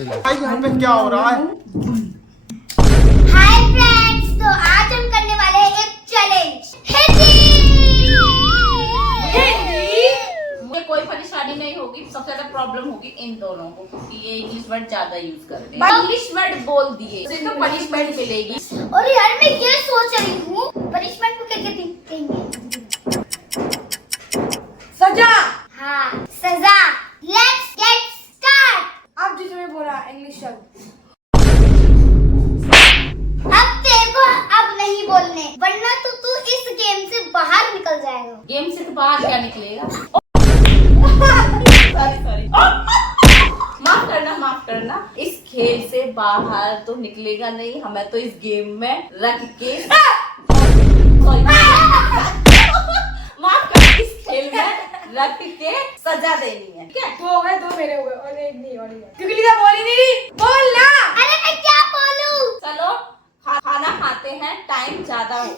यहाँ पे क्या हो रहा है? हाय फ्रेंड्स, तो आज हम करने वाले हैं एक चैलेंज हिंदी। मुझे कोई परेशानी नहीं होगी, सबसे ज्यादा प्रॉब्लम होगी इन दोनों को क्योंकि ये इंग्लिश वर्ड ज्यादा यूज करते हैं। इंग्लिश वर्ड बोल दिए तो पनिशमेंट मिलेगी। और यार मैं ये सोच रही हूँ पनिशमेंट को क्या कहते हैं? सजा। हाँ, सजा। Let's get start. अब जिसने बोला इंग्लिश शब्द अब तेरे को अब नहीं बोलने, वरना तो तू इस गेम से बाहर निकल जाएगा। गेम से तो बाहर क्या निकलेगा? सॉरी माफ करना, इस खेल से बाहर तो निकलेगा नहीं, हमें तो इस गेम में रख के सॉरी माफ कर, इस खेल में रख के सजा देनी है। क्या दो हो गए, दो मेरे हो गए और एक नहीं और एक। क्योंकि लीजा बोली नहीं, बोलना। अरे मैं क्या बोलूं? चलो खाना खाते हैं, टाइम ज्यादा हो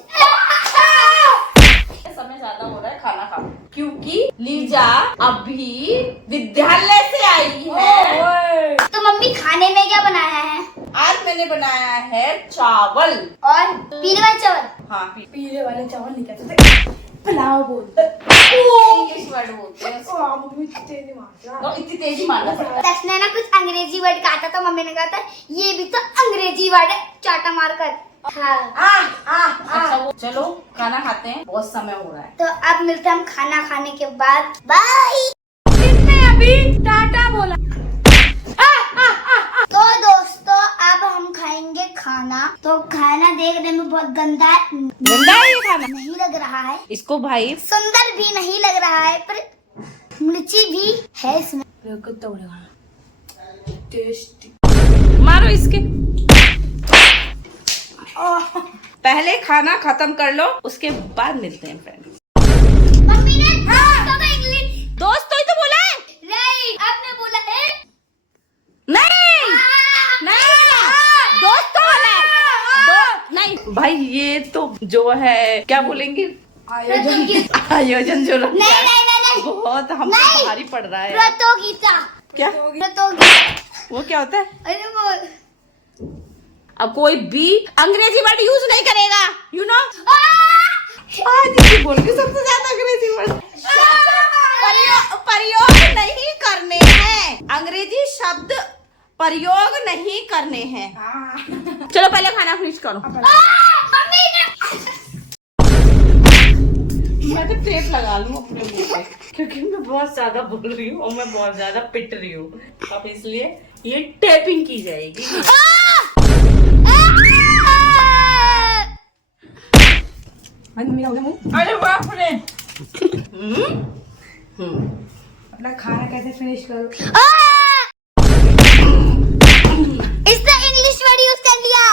समय ज्यादा हो रहा है, खाना खाओ क्योंकि लीजा अभी विद्यालय से आई है। तो मम्मी खाने में क्या बनाया है? आज मैंने बनाया है चावल और पीले वाले चावल। हाँ पीले वाले चावल नहीं कहते, पुलाव बोलते। इंग्लिश वर्ड बोलते हैं। मम्मी तेजी मारता। तो इतनी तेजी मारना पड़ता है। दक्षिणा ना कुछ अंग्रेजी वर्ड का आता तो मम्मी ने कहा था ये भी तो अंग्रेजी वर्ड है, चाटा मारकर। हाँ। अच्छा वो चलो खाना खाते हैं, बहुत समय हो रहा है। तो अब मिलते हैं हम खाना खाने के बाद। बाय। किसने अभी टाटा बोला? तो दोस्तों अब हम खाएंगे खाना। तो खाना देखने में बहुत गंदा गंदा है ये खाना? नहीं लग रहा है, इसको भाई सुंदर भी नहीं लग रहा है, पर मिर्ची भी है इसमें। टेस्टी। मारो इसके। पहले खाना खत्म कर लो, उसके बाद मिलते हैं फ्रेंड्स। मम्मी ने दोस्तों में इंग्लिश दोस्तों ही तो बोला है। नहीं, आपने बोला है नहीं दोस्तों वाला है। नहीं भाई ये तो जो है क्या बोलेंगे, आयोजन जो रखा नहीं है, नहीं नहीं नहीं बहुत हमको नहीं। भारी पड़ रहा है। प्रतियोगिता। क्या प्रतियोगिता। वो क्या होता है? अरे वो अब कोई भी अंग्रेजी वर्ड यूज नहीं करेगा, यू नो। आ! आज ये बोल के सबसे ज्यादा अंग्रेजी वर्ड प्रयोग नहीं करने हैं, अंग्रेजी शब्द प्रयोग नहीं करने हैं। चलो पहले खाना फिनिश करो। मम्मी ने मैं तो टेप लगा लूं अपने मुंह पे क्योंकि मैं बहुत ज्यादा बोल रही हूँ और मैं बहुत ज्यादा पिट रही हूँ, अब इसलिए ये टेपिंग की जाएगी। अरे बाप रे। अपना खाना कैसे फिनिश करो? इसने इंग्लिश वर्ड यूज कर लिया।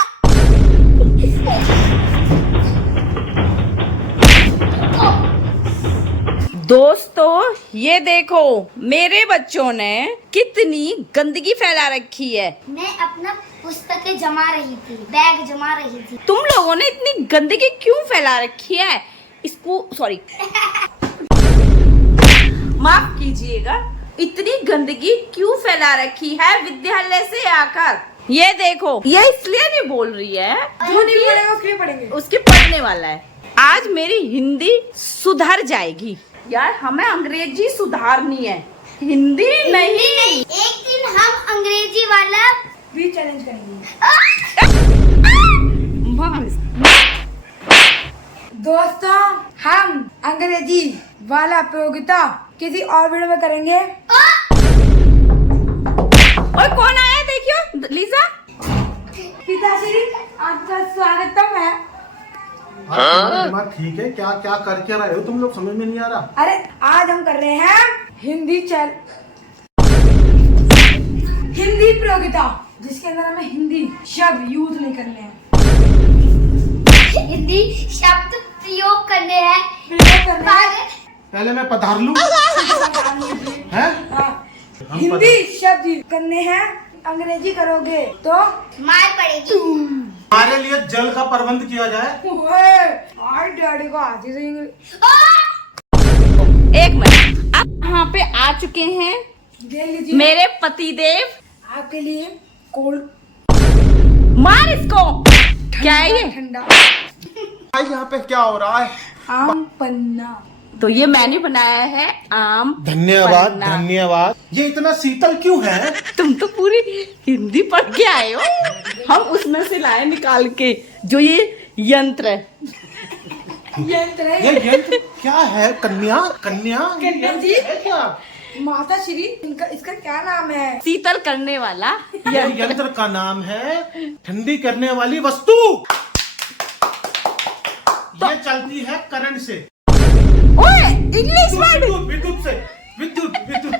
दोस्तों ये देखो मेरे बच्चों ने कितनी गंदगी फैला रखी है। मैं अपना पुस्तकें जमा रही थी, बैग जमा रही थी। तुम लोगों ने इतनी गंदगी क्यों फैला रखी है? इसको सॉरी माफ कीजिएगा, इतनी गंदगी क्यों फैला रखी है विद्यालय से आकर? ये देखो ये इसलिए नहीं बोल रही है, जो नहीं पढ़ेगा उसके पढ़ेंगे। उसके पढ़ने वाला है। आज मेरी हिंदी सुधर जाएगी यार, हमें अंग्रेजी सुधारनी है, हिंदी नहीं। एक दिन हम अंग्रेजी वाला भी चैलेंज करेंगे। दोस्तों हम अंग्रेजी वाला प्रतियोगिता किसी और वीडियो में करेंगे। और कौन आया देखियो, लीजा। पिताश्री आपका स्वागतम है। दिमाग ठीक है? क्या क्या करके रहे हो तुम लोग, समझ में नहीं आ रहा। अरे आज हम कर रहे हैं हिंदी प्रतियोगिता, जिसके अंदर हमें हिंदी शब्द यूज नहीं करने हैं। हिंदी शब्द प्रयोग करने हैं। पहले मैं पधार लूं। हैं? हिंदी शब्द करने हैं, अंग्रेजी करोगे तो मार पड़ेगी। हमारे लिए जल का प्रबंध किया जाए। डैडी को आती से इंग्लिश। एक मिनट, अब यहाँ पे आ चुके हैं देख लीजिए। मेरे पतिदेव आपके लिए कोल्ड मार इसको। क्या है ये? ठंडा यहाँ पे क्या हो रहा है? आम पन्ना। तो ये मैंने बनाया है आम धन्यवाद पन्ना। धन्यवाद। ये इतना शीतल क्यों है? तुम तो पूरी हिंदी पढ़ के आए हो। हम उसमें से लाए निकाल के जो ये यंत्र है। यंत्र है। ये यंत्र क्या है? कन्या कन्या कन्या जी। है क्या? माता श्री इनका इसका क्या नाम है? शीतल करने वाला ये यंत्र का नाम है ठंडी करने वाली वस्तु। ये चलती है करंट से। ओए इंग्लिश वर्ड। विद्युत से। विद्युत विद्युत।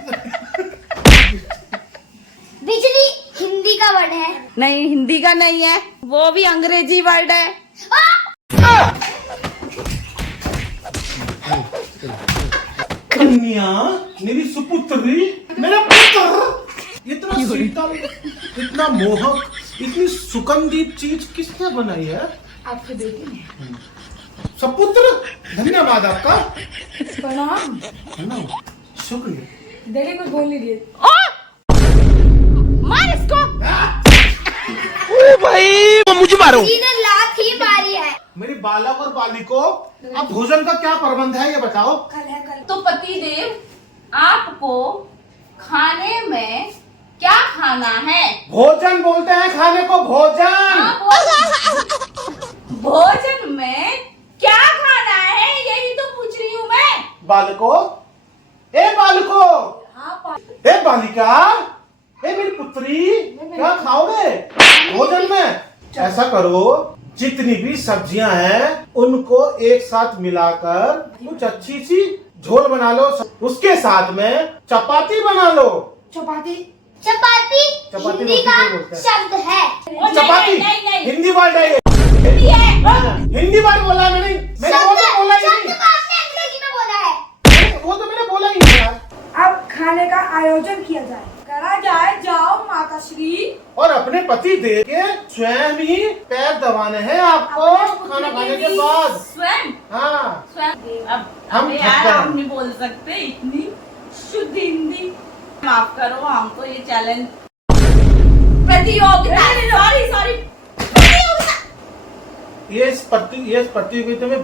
बिजली हिंदी का वर्ड है। नहीं हिंदी का नहीं है, वो भी अंग्रेजी वर्ड है। कन्या मेरी सुपुत्री, मेरा पुत्र। इतना शीतल, इतना मोहक, इतनी सुगंधित चीज किसने बनाई है? आपके बेटे ने। सपुत्र धन्यवाद आपका। प्रणाम। शुक्रिया। देखिए कुछ बोल नहीं दिए। मार इसको। मुझे मारो। सीधे लात ही मारी है। मेरी बालक और बालिको, अब भोजन का क्या प्रबंध है ये बताओ। कल है कल। तो पतिदेव आपको खाने में क्या खाना है? भोजन बोलते हैं खाने को, भोजन। भोजन में क्या खाना है यही तो पूछ रही हूँ मैं। बालको, ए बालको, हाँ ए बालिका, ए मेरी पुत्री, क्या खाओगे भोजन में? ऐसा करो, जितनी भी सब्जियां हैं उनको एक साथ मिलाकर कुछ अच्छी सी झोल बना लो। उसके साथ में चपाती बना लो। चपाती। चपाती चपाती हिंदी रोटी का को बोलते हैं। शब्द है। चपाती नहीं। हिंदी वर्ड है ये। हिंदी है। हाँ, हिंदी वर्ड बोला है मैंने। मैंने वो तो बोला ही शब्द नहीं। को आपने अंग्रेजी में बोला है। वो तो मैंने बोला ही नहीं यार। अब खाने का आयोजन किया जाए, करा जाए। जाओ माता श्री। और अपने पति देव के स्वयं ही पैर दबाने हैं आपको खाना खाने के बाद। स्वयं हाँ, स्वयं। अब हम अबे यार थक गए। हम नहीं बोल सकते इतनी शुद्ध हिंदी। माफ करो, हमको ये चैलेंज प्रतियोगिता। सॉरी ये प्रतियोगिता में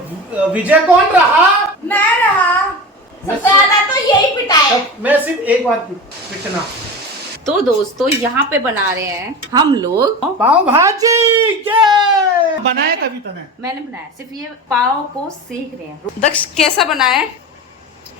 विजय कौन रहा? मैं रहा। सबसे ज्यादा तो यही पिटाए। मैं सिर्फ एक बार पिटना। तो दोस्तों यहाँ पे बना रहे हैं हम लोग पाव भाजी। ये बनाया कभी तने? मैंने बनाया, सिर्फ ये पाव को सेक रहे हैं। दक्ष कैसा बनाया?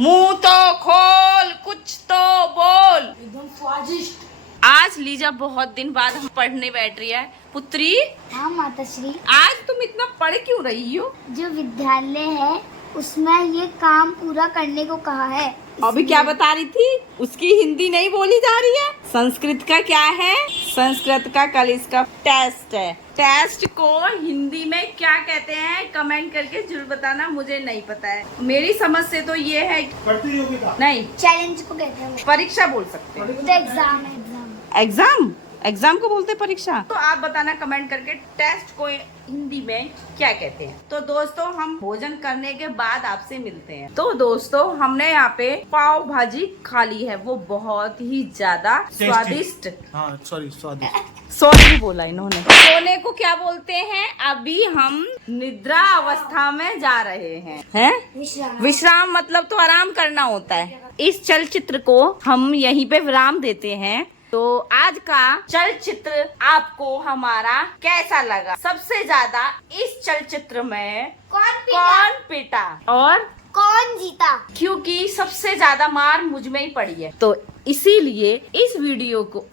मुंह तो खोल, कुछ तो बोल। एकदम स्वादिष्ट। आज लीजा बहुत दिन बाद हम पढ़ने बैठ रही है। पुत्री हाँ माता श्री, आज तुम इतना पढ़ क्यों रही हो? जो विद्यालय है उसमें ये काम पूरा करने को कहा है। अभी क्या बता रही थी? उसकी हिंदी नहीं बोली जा रही है। संस्कृत का क्या है? संस्कृत का कल इसका टेस्ट है। टेस्ट को हिंदी में क्या कहते हैं कमेंट करके जरूर बताना, मुझे नहीं पता है। मेरी समझ से तो ये है प्रतियोगिता नहीं, चैलेंज को कहते हैं वो। परीक्षा बोल सकते हैं। तो एग्जाम है, एग्जाम। एग्जाम एग्जाम को बोलते हैं परीक्षा। तो आप बताना कमेंट करके टेस्ट को हिंदी में क्या कहते हैं। तो दोस्तों हम भोजन करने के बाद आपसे मिलते हैं। तो दोस्तों हमने यहाँ पे पाव भाजी खा ली है, वो बहुत ही ज्यादा स्वादिष्ट। हाँ सॉरी, स्वादिष्ट। सोने बोला इन्होंने। सोने को क्या बोलते हैं? अभी हम निद्रा अवस्था में जा रहे हैं। विश्राम मतलब तो आराम करना होता है। इस चलचित्र को हम यहीं पे विराम देते हैं। तो आज का चलचित्र आपको हमारा कैसा लगा? सबसे ज्यादा इस चलचित्र में कौन पिटा और कौन जीता? क्योंकि सबसे ज्यादा मार मुझ में ही पड़ी है, तो इसीलिए इस वीडियो को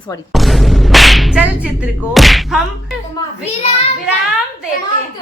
चलचित्र को हम विराम देते हैं।